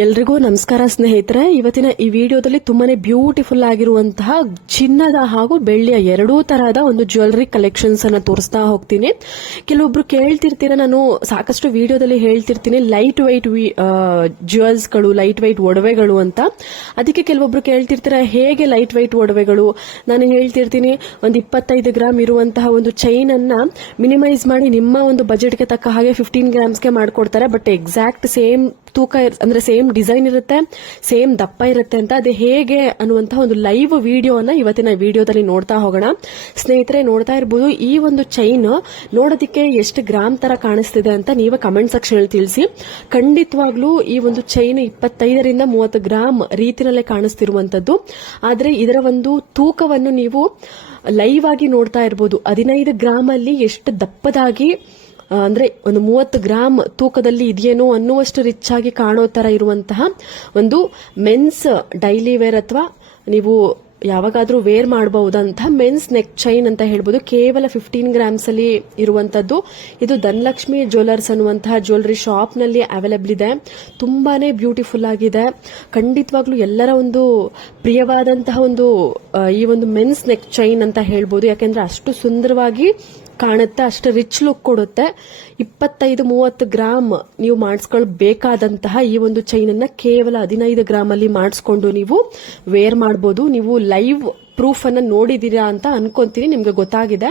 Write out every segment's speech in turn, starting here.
ಎಲ್ರಿಗೂ ನಮಸ್ಕಾರ ಸ್ನೇಹಿತರೆ. ಇವತ್ತಿನ ಈ ವಿಡಿಯೋದಲ್ಲಿ ತುಂಬಾನೇ ಬ್ಯೂಟಿಫುಲ್ ಆಗಿರುವಂತಹ ಚಿನ್ನದ ಹಾಗೂ ಬೆಳ್ಳಿಯ ಎರಡೂ ತರಹದ ಒಂದು ಜ್ಯುವೆಲರಿ ಕಲೆಕ್ಷನ್ಸ್ ಅನ್ನ ತೋರಿಸ್ತಾ ಹೋಗ್ತೀನಿ. ಕೆಲವೊಬ್ರು ಕೇಳ್ತಿರ್ತೀರಾ, ನಾನು ಸಾಕಷ್ಟು ವಿಡಿಯೋದಲ್ಲಿ ಹೇಳ್ತಿರ್ತೀನಿ ಲೈಟ್ ವೈಟ್ ಜ್ಯುವೆಲ್ಸ್ ಗಳು, ಲೈಟ್ ವೈಟ್ ಒಡವೆಗಳು ಅಂತ. ಅದಕ್ಕೆ ಕೆಲವೊಬ್ರು ಕೇಳ್ತಿರ್ತೀರಾ ಹೇಗೆ ಲೈಟ್ ವೈಟ್ ಒಡವೆಗಳು. ನಾನು ಹೇಳ್ತಿರ್ತೀನಿ, ಒಂದು 25 ಗ್ರಾಮ್ ಇರುವಂತಹ ಒಂದು ಚೈನ್ ಅನ್ನ ಮಿನಿಮೈಸ್ ಮಾಡಿ ನಿಮ್ಮ ಒಂದು ಬಜೆಟ್ಗೆ ತಕ್ಕ ಹಾಗೆ 15 ಗ್ರಾಮ್ಸ್ಗೆ ಮಾಡ್ಕೊಡ್ತಾರೆ. ಬಟ್ ಎಕ್ಸಾಕ್ಟ್ ಸೇಮ್ ತೂಕ ಅಂದ್ರೆ ಸೇಮ್ ಡಿಸೈನ್ ಇರುತ್ತೆ, ಸೇಮ್ ದಪ್ಪ ಇರುತ್ತೆ ಅಂತ. ಅದು ಹೇಗೆ ಅನ್ನುವಂತಹ ಒಂದು ಲೈವ್ ವಿಡಿಯೋನ ಇವತ್ತಿನ ವಿಡಿಯೋದಲ್ಲಿ ನೋಡ್ತಾ ಹೋಗೋಣ. ಸ್ನೇಹಿತರೆ, ನೋಡ್ತಾ ಇರಬಹುದು ಈ ಒಂದು ಚೈನ್ ನೋಡೋದಕ್ಕೆ ಎಷ್ಟು ಗ್ರಾಮ್ ತರ ಕಾಣಿಸ್ತಿದೆ ಅಂತ ನೀವು ಕಮೆಂಟ್ ಸೆಕ್ಷನ್ ಅಲ್ಲಿ ತಿಳಿಸಿ. ಖಂಡಿತವಾಗ್ಲೂ ಈ ಒಂದು ಚೈನ್ 25ರಿಂದ 30 ಗ್ರಾಮ್ ರೀತಿನಲ್ಲೇ ಕಾಣಿಸ್ತಿರುವಂತದ್ದು. ಆದ್ರೆ ಇದರ ಒಂದು ತೂಕವನ್ನು ನೀವು ಲೈವ್ ಆಗಿ ನೋಡ್ತಾ ಇರಬಹುದು. 15 ಗ್ರಾಮ್ ಅಲ್ಲಿ ಎಷ್ಟು ದಪ್ಪದಾಗಿ ಅಂದ್ರೆ ಒಂದು 30 ಗ್ರಾಮ್ ತೂಕದಲ್ಲಿ ಇದೆಯೇನೋ ಅನ್ನುವಷ್ಟು ರಿಚ್ ಆಗಿ ಕಾಣೋ ತರ ಇರುವಂತಹ ಒಂದು ಮೆನ್ಸ್ ಡೈಲಿ ವೇರ್ ಅಥವಾ ನೀವು ಯಾವಾಗಾದ್ರೂ ವೇರ್ ಮಾಡಬಹುದಂತಹ ಮೆನ್ಸ್ ನೆಕ್ ಚೈನ್ ಅಂತ ಹೇಳ್ಬೋದು. ಕೇವಲ 15 ಗ್ರಾಮ್ಸ್ ಅಲ್ಲಿ ಇರುವಂತದ್ದು. ಇದು ಧನಲಕ್ಷ್ಮಿ ಜ್ಯುವೆಲರ್ಸ್ ಅನ್ನುವಂತಹ ಜ್ಯುವೆಲರಿ ಶಾಪ್ ನಲ್ಲಿ ಅವೈಲೇಬಲ್ ಇದೆ. ತುಂಬಾನೇ ಬ್ಯೂಟಿಫುಲ್ ಆಗಿದೆ. ಖಂಡಿತವಾಗ್ಲೂ ಎಲ್ಲರ ಒಂದು ಪ್ರಿಯವಾದಂತಹ ಒಂದು ಈ ಒಂದು ಮೆನ್ಸ್ ನೆಕ್ ಚೈನ್ ಅಂತ ಹೇಳ್ಬೋದು. ಯಾಕೆಂದ್ರೆ ಅಷ್ಟು ಸುಂದರವಾಗಿ ಕಾಣುತ್ತೆ, ಅಷ್ಟು ರಿಚ್ ಲುಕ್ ಕೊಡುತ್ತೆ. 25-30 ಗ್ರಾಮ್ ನೀವು ಮಾಡಿಸ್ಕೊಳ್ಬೇಕಾದಂತಹ ಈ ಒಂದು ಚೈನ್ ಅನ್ನ ಕೇವಲ 15 ಗ್ರಾಮ್ ಅಲ್ಲಿ ಮಾಡಿಸ್ಕೊಂಡು ನೀವು ವೇರ್ ಮಾಡಬಹುದು. ನೀವು ಲೈವ್ ಪ್ರೂಫ್ ಅನ್ನ ನೋಡಿದೀರಾ ಅಂತ ಅನ್ಕೊಂತೀನಿ, ನಿಮ್ಗೆ ಗೊತ್ತಾಗಿದೆ.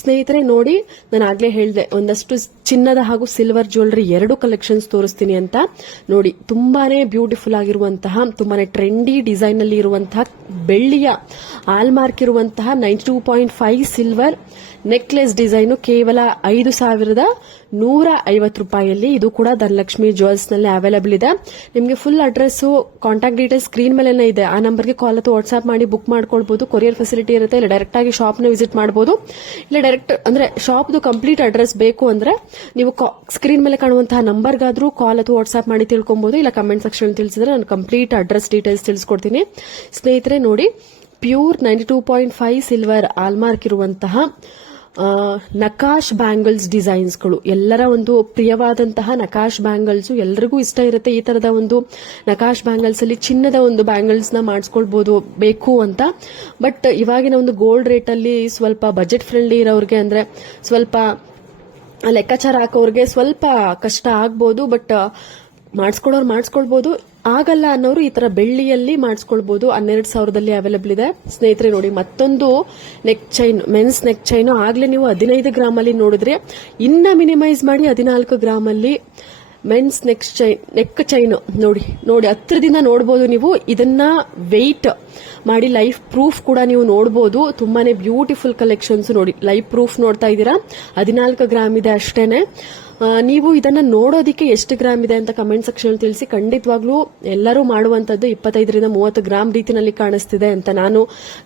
ಸ್ನೇಹಿತರೆ ನೋಡಿ, ನಾನು ಆಗ್ಲೇ ಹೇಳಿದೆ ಒಂದಷ್ಟು ಚಿನ್ನದ ಹಾಗೂ ಸಿಲ್ವರ್ ಜ್ಯುವೆಲರಿ ಎರಡು ಕಲೆಕ್ಷನ್ಸ್ ತೋರಿಸ್ತೀನಿ ಅಂತ. ನೋಡಿ, ತುಂಬಾನೇ ಬ್ಯೂಟಿಫುಲ್ ಆಗಿರುವಂತಹ, ತುಂಬಾನೇ ಟ್ರೆಂಡಿ ಡಿಸೈನ್ ಅಲ್ಲಿ ಇರುವಂತಹ ಬೆಳ್ಳಿಯ ಆಲ್ಮಾರ್ಕ್ ಇರುವಂತಹ 92.5 ಸಿಲ್ವರ್ ನೆಕ್ಲೆಸ್ ಡಿಸೈನ್ ಕೇವಲ 5,150 ರೂಪಾಯಿಯಲ್ಲಿ. ಇದು ಕೂಡ ಧನಲಕ್ಷ್ಮಿ ಜ್ಯುವೆಲ್ಸ್ ನಲ್ಲಿ ಅವೈಲೇಬಲ್ ಇದೆ. ನಿಮಗೆ full address, contact details screen ಮೇಲೆ ಇದೆ. ಆ ನಂಬರ್ಗೆ ಕಾಲ್ ಅಥವಾ ವಾಟ್ಸ್ಆಪ್ ಮಾಡಿ ಬುಕ್ ಮಾಡ್ಕೊಳ್ಬಹುದು. ಕೊರಿಯರ್ ಫೆಸಿಲಿಟಿ ಇರುತ್ತೆ. ಇಲ್ಲ ಡೈರೆಕ್ಟ್ ಆಗಿ ಶಾಪ್ ನ ವಿಸಿಟ್ ಮಾಡಬಹುದು. ಇಲ್ಲ ಡೈರೆಕ್ಟ್ ಅಂದ್ರೆ ಶಾಪ್ ಕಂಪ್ಲೀಟ್ ಅಡ್ರೆಸ್ ಬೇಕು ಅಂದ್ರೆ ನೀವು ಸ್ಕ್ರೀನ್ ಮೇಲೆ ಕಾಣುವಂತಹ ನಂಬರ್ಗಾದ್ರೂ ಕಾಲ್ ಅಥವಾ ವಾಟ್ಸ್ಆಪ್ ಮಾಡಿ ತಿಳ್ಕೊಬಹುದು. ಇಲ್ಲ ಕಮೆಂಟ್ ಸೆಕ್ಷನ್ ತಿಳಿಸಿದ್ರೆ ನಾನು ಕಂಪ್ಲೀಟ್ ಅಡ್ರೆಸ್ ಡೀಟೇಲ್ಸ್ ತಿಳಿಸ್ಕೊಡ್ತೀನಿ. ಸ್ನೇಹಿತರೆ ನೋಡಿ, ಪ್ಯೂರ್ 92.5 ಸಿಲ್ವರ್ ಆಲ್ಮಾರ್ಕ್ ಇರುವಂತಹ ನಕಾಶ್ ಬ್ಯಾಂಗಲ್ಸ್ ಡಿಸೈನ್ಸ್ಗಳು, ಎಲ್ಲರ ಒಂದು ಪ್ರಿಯವಾದಂತಹ ನಕಾಶ್ ಬ್ಯಾಂಗಲ್ಸ್. ಎಲ್ರಿಗೂ ಇಷ್ಟ ಇರುತ್ತೆ ಈ ತರದ ಒಂದು ನಕಾಶ್ ಬ್ಯಾಂಗಲ್ಸ್ ಅಲ್ಲಿ ಚಿನ್ನದ ಒಂದು ಬ್ಯಾಂಗಲ್ಸ್ ನ ಮಾಡಿಸ್ಕೊಳ್ಬಹುದು ಬೇಕು ಅಂತ. ಬಟ್ ಇವಾಗಿನ ಒಂದು ಗೋಲ್ಡ್ ರೇಟ್ ಅಲ್ಲಿ ಸ್ವಲ್ಪ ಬಜೆಟ್ ಫ್ರೆಂಡ್ಲಿ ಇರೋರಿಗೆ, ಅಂದ್ರೆ ಸ್ವಲ್ಪ ಲೆಕ್ಕಾಚಾರ ಹಾಕೋರ್ಗೆ ಸ್ವಲ್ಪ ಕಷ್ಟ ಆಗ್ಬಹುದು. ಬಟ್ ಮಾಡಿಸ್ಕೊಳ್ಬಹುದು. ಆಗಲ್ಲ ಅನ್ನೋರು ಈ ತರ ಬೆಳ್ಳಿಯಲ್ಲಿ ಮಾಡಿಸ್ಕೊಳ್ಬಹುದು. 12,000ದಲ್ಲಿ ಅವೈಲೇಬಲ್ ಇದೆ. ಸ್ನೇಹಿತರೆ ನೋಡಿ, ಮತ್ತೊಂದು neck chain, men's neck chain. ಆಗ್ಲೇ ನೀವು 15 ಗ್ರಾಮ್ ಅಲ್ಲಿ ನೋಡಿದ್ರೆ, ಇನ್ನ ಮಿನಿಮೈಸ್ ಮಾಡಿ 14 ಗ್ರಾಮ್ ಅಲ್ಲಿ ಮೆನ್ಸ್ ನೆಕ್ ಚೈನ್ ನೋಡಿ ಹತ್ರದಿಂದ ನೋಡಬಹುದು ನೀವು. ಇದನ್ನ ವೆಯ್ಟ್ ಮಾಡಿ ಲೈಫ್ ಪ್ರೂಫ್ ಕೂಡ ನೀವು ನೋಡಬಹುದು. ತುಂಬಾನೇ ಬ್ಯೂಟಿಫುಲ್ ಕಲೆಕ್ಷನ್ಸ್. ನೋಡಿ, ಲೈಫ್ ಪ್ರೂಫ್ ನೋಡ್ತಾ ಇದ್ದೀರಾ, 14 ಗ್ರಾಮ್ ಇದೆ ಅಷ್ಟೇನೆ. ನೀವು ಇದನ್ನ ನೋಡೋದಿಕ್ಕೆ ಎಷ್ಟು ಗ್ರಾಮ್ ಇದೆ ಅಂತ ಕಮೆಂಟ್ ಸೆಕ್ಷನ್ ತಿಳಿಸಿ. ಖಂಡಿತವಾಗ್ಲೂ ಎಲ್ಲರೂ ಮಾಡುವಂತದ್ದು 25ರಿಂದ 30 ಗ್ರಾಮ್ ರೀತಿನಲ್ಲಿ ಕಾಣಿಸ್ತಿದೆ ಅಂತ. ನಾನು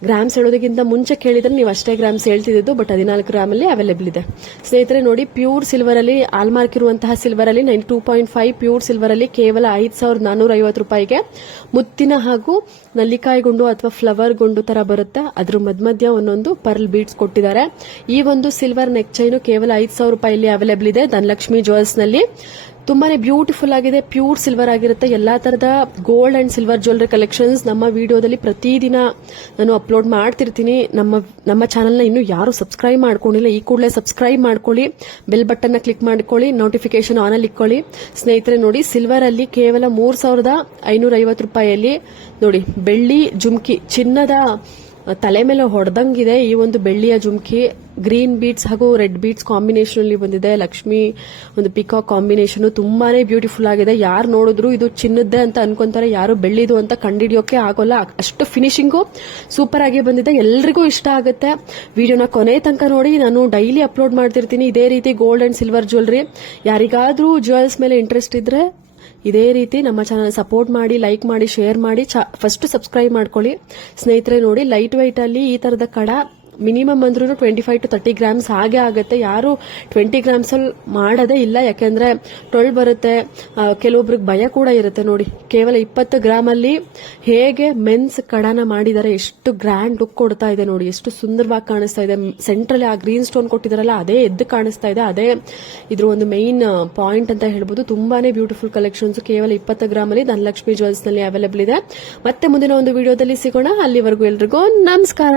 ಗ್ರಾಮ್ಸ್ ಹೇಳೋದಕ್ಕಿಂತ ಮುಂಚೆ ಕೇಳಿದ್ರೆ ನೀವು ಅಷ್ಟೇ ಗ್ರಾಮ್ಸ್ ಹೇಳ್ತಿದ್ದು. ಬಟ್ 14 ಗ್ರಾಮ್ ಅಲ್ಲಿ ಅವೈಲೇಬಲ್ ಇದೆ. ಸ್ನೇಹಿತರೆ ನೋಡಿ, ಪ್ಯೂರ್ ಸಿಲ್ವರ್ ಅಲ್ಲಿ ಆಲ್ಮಾರ್ಕ್ ಇರುವಂತಹ ಸಿಲ್ವರ್ ಅಲ್ಲಿ 92.5 ಪ್ಯೂರ್ ಸಿಲ್ವರ್ ಅಲ್ಲಿ ಕೇವಲ 5,450 ರೂಪಾಯಿಗೆ ಮುತ್ತಿನ ಹಾಗೂ ನಲ್ಲಿಕಾಯಿ ಗುಂಡು ಅಥವಾ ಫ್ಲವರ್ ಗುಂಡು ತರ ಬರುತ್ತೆ. ಅದ್ರ ಮಧ್ಯ ಒಂದೊಂದು ಪರ್ಲ್ ಬೀಡ್ಸ್ ಕೊಟ್ಟಿದ್ದಾರೆ. ಈ ಒಂದು ಸಿಲ್ವರ್ ನೆಕ್ ಚೈನ್ ಕೇವಲ 5,000 ರೂಪಾಯಿಲಿ ಅವೈಲೇಬಲ್ ಇದೆ ಧನಲಕ್ಷ್ಮಿ ಜ್ಯುವೆಲ್ಸ್ ನಲ್ಲಿ. ತುಂಬಾನೇ ಬ್ಯೂಟಿಫುಲ್ ಆಗಿದೆ. ಪ್ಯೂರ್ ಸಿಲ್ವರ್ ಆಗಿರುತ್ತೆ. ಎಲ್ಲಾ ತರದ gold and silver jewellery collections ನಮ್ಮ ವಿಡಿಯೋದಲ್ಲಿ ಪ್ರತಿದಿನ ನಾನು ಅಪ್ಲೋಡ್ ಮಾಡ್ತಿರ್ತೀನಿ. ನಮ್ಮ ಚಾನೆಲ್ ನ ಇನ್ನು ಯಾರು ಸಬ್ಸ್ಕ್ರೈಬ್ ಮಾಡ್ಕೊಂಡಿಲ್ಲ, ಈ ಕೂಡಲೇ ಸಬ್ಸ್ಕ್ರೈಬ್ ಮಾಡ್ಕೊಳ್ಳಿ, ಬೆಲ್ ಬಟನ್ ನ ಕ್ಲಿಕ್ ಮಾಡ್ಕೊಳ್ಳಿ, ನೋಟಿಫಿಕೇಶನ್ ಆನ್ ಅಲ್ಲಿ ಇಟ್ಕೊಳ್ಳಿ. ಸ್ನೇಹಿತರೆ ನೋಡಿ, ಸಿಲ್ವರ್ ಅಲ್ಲಿ ಕೇವಲ 3,550 ರೂಪಾಯಿಯಲ್ಲಿ ನೋಡಿ ಬೆಳ್ಳಿ ಜುಮ್ಕಿ, ಚಿನ್ನದ ತಲೆ ಮೇಲೆ ಹೊಡೆದಂಗಿದೆ ಈ ಒಂದು ಬೆಳ್ಳಿಯ ಜುಮ್ಕಿ. ಗ್ರೀನ್ ಬೀಡ್ಸ್ ಹಾಗೂ ರೆಡ್ ಬೀಡ್ಸ್ ಕಾಂಬಿನೇಷನ್ ಅಲ್ಲಿ ಬಂದಿದೆ. ಲಕ್ಷ್ಮಿ ಒಂದು ಪಿಕಾಕ್ ಕಾಂಬಿನೇಷನ್ ತುಂಬಾನೇ ಬ್ಯೂಟಿಫುಲ್ ಆಗಿದೆ. ಯಾರು ನೋಡಿದ್ರು ಇದು ಚಿನ್ನದ್ದೇ ಅಂತ ಅನ್ಕೊಂತಾರೆ, ಯಾರು ಬೆಳ್ಳಿದು ಅಂತ ಕಂಡಿಡಿಯೋಕೆ ಆಗೋಲ್ಲ. ಅಷ್ಟು ಫಿನಿಶಿಂಗು ಸೂಪರ್ ಆಗಿ ಬಂದಿದೆ. ಎಲ್ರಿಗೂ ಇಷ್ಟ ಆಗುತ್ತೆ. ವಿಡಿಯೋನ ಕೊನೆ ತನಕ ನೋಡಿ. ನಾನು ಡೈಲಿ ಅಪ್ಲೋಡ್ ಮಾಡ್ತಿರ್ತೀನಿ ಇದೇ ರೀತಿ ಗೋಲ್ಡ್ ಅಂಡ್ ಸಿಲ್ವರ್ ಜ್ಯುವೆಲರಿ. ಯಾರಿಗಾದ್ರೂ ಜ್ಯುವೆಲ್ಸ್ ಮೇಲೆ ಇಂಟ್ರೆಸ್ಟ್ ಇದ್ರೆ ಇದೇ ರೀತಿ ನಮ್ಮ ಚಾನಲ್ ಸಪೋರ್ಟ್ ಮಾಡಿ, ಲೈಕ್ ಮಾಡಿ, ಶೇರ್ ಮಾಡಿ, ಫಸ್ಟ್ ಸಬ್ಸ್ಕ್ರೈಬ್ ಮಾಡ್ಕೊಳ್ಳಿ. ಸ್ನೇಹಿತರೆ ನೋಡಿ, ಲೈಟ್ ವೈಟ್ ಅಲ್ಲಿ ಈ ತರದ ಕಡ ಮಿನಿಮಮ್ ಅಂದ್ರೂ 25 to 30 ಗ್ರಾಮ್ಸ್ ಹಾಗೆ ಆಗುತ್ತೆ. ಯಾರು 20 ಗ್ರಾಮ್ಸ್ ಅಲ್ಲಿ ಮಾಡೋದೇ ಇಲ್ಲ, ಯಾಕೆಂದ್ರೆ ಟೊಳ್ ಬರುತ್ತೆ. ಕೆಲವೊಬ್ರಿಗೆ ಭಯ ಕೂಡ ಇರುತ್ತೆ. ನೋಡಿ, ಕೇವಲ 20 ಗ್ರಾಮ್ ಅಲ್ಲಿ ಹೇಗೆ ಮೆನ್ಸ್ ಕಡಾನ ಮಾಡಿದ್ದಾರೆ, ಎಷ್ಟು ಗ್ರ್ಯಾಂಡ್ ಲುಕ್ ಕೊಡ್ತಾ ಇದೆ ನೋಡಿ, ಎಷ್ಟು ಸುಂದರವಾಗಿ ಕಾಣಿಸ್ತಾ ಇದೆ. ಸೆಂಟ್ರಲ್ಲಿ ಆ ಗ್ರೀನ್ ಸ್ಟೋನ್ ಕೊಟ್ಟಿದಾರಲ್ಲ, ಅದೇ ಎದ್ದು ಕಾಣಿಸ್ತಾ ಇದೆ. ಅದೇ ಇದ್ರ ಒಂದು ಮೈನ್ ಪಾಯಿಂಟ್ ಅಂತ ಹೇಳ್ಬೋದು. ತುಂಬಾನೇ ಬ್ಯೂಟಿಫುಲ್ ಕಲೆಕ್ಷನ್ಸ್ ಕೇವಲ 20 ಗ್ರಾಮ್ ಅಲ್ಲಿ ಧನಲಕ್ಷ್ಮಿ ಜ್ಯುವೆಲ್ಸ್ ನಲ್ಲಿ ಅವೈಲೇಬಲ್ ಇದೆ. ಮತ್ತೆ ಮುಂದಿನ ಒಂದು ವಿಡಿಯೋದಲ್ಲಿ ಸಿಗೋಣ. ಅಲ್ಲಿವರೆಗೂ ಎಲ್ರಿಗೂ ನಮಸ್ಕಾರ.